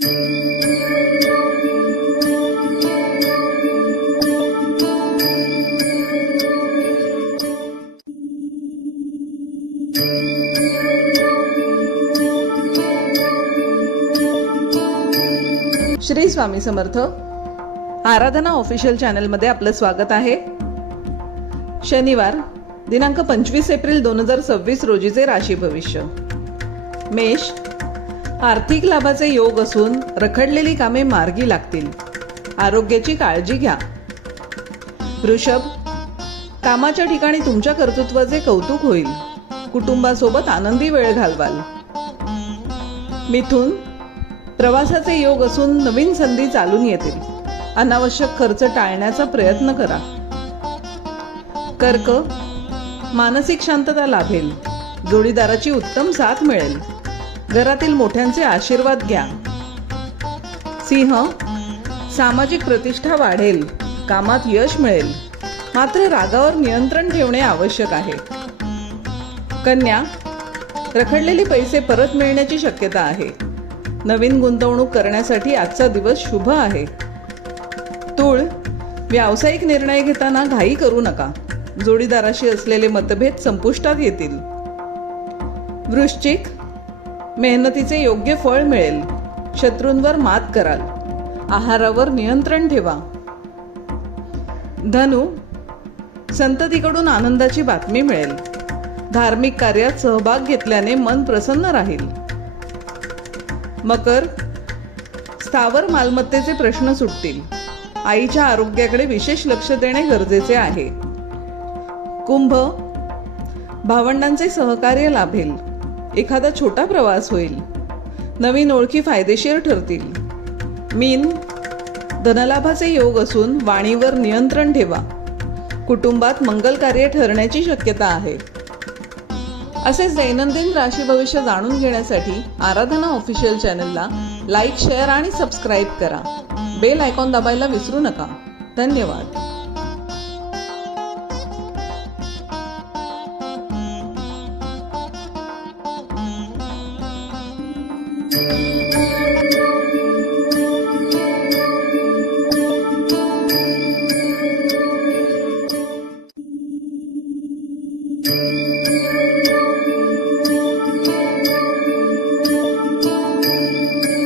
श्री स्वामी समर्थ. आराधना official चॅनलमध्ये आपलं स्वागत आहे. शनिवार दिनांक 25 एप्रिल 2026 रोजीचे राशी भविष्य. मेष, आर्थिक लाभाचे योग असून रखडलेली कामे मार्गी लागतील. आरोग्याची काळजी घ्या. वृषभ, कामाच्या ठिकाणी तुमच्या कर्तृत्वाचे कौतुक होईल. कुटुंबासोबत आनंदी वेळ घालवाल. मिथुन, प्रवासाचे योग असून नवीन संधी चालून येतील. अनावश्यक खर्च टाळण्याचा प्रयत्न करा. कर्क, मानसिक शांतता लाभेल. जोडीदाराची उत्तम साथ मिळेल. घरातील मोठ्यांचे आशीर्वाद घ्या. सिंह, सामाजिक प्रतिष्ठा वाढेल. कामात यश मिळेल. मात्र रागावर नियंत्रण ठेवणे आवश्यक आहे. कन्या, रखडलेले पैसे परत मिळण्याची शक्यता आहे. नवीन गुंतवणूक करण्यासाठी आजचा दिवस शुभ आहे. तूळ, व्यावसायिक निर्णय घेताना घाई करू नका. जोडीदाराशी असलेले मतभेद संपुष्टात येतील. वृश्चिक, मेहनतीचे योग्य फळ मिळेल. शत्रूंवर मात कराल. आहारावर नियंत्रण ठेवा. धनु, संततीकडून आनंदाची बातमी मिळेल. धार्मिक कार्यात सहभाग घेतल्याने मन प्रसन्न राहील. मकर, स्थावर मालमत्तेचे प्रश्न सुटतील. आईच्या आरोग्याकडे विशेष लक्ष देणे गरजेचे आहे. कुंभ, भावंडांचे सहकार्य लाभेल. एखादा छोटा प्रवास होईल. नवीन ओळखी फायदेशीर ठरतील. मीन, धनलाभाचे योग असून वाणीवर नियंत्रण ठेवा. कुटुंबात मंगल कार्य ठरण्याची शक्यता आहे. असेच दैनंदिन राशी भविष्य जाणून घेण्यासाठी आराधना ऑफिशियल चॅनलला लाईक, शेअर आणि सबस्क्राईब करा. बेल आयकॉन दाबायला विसरू नका. धन्यवाद.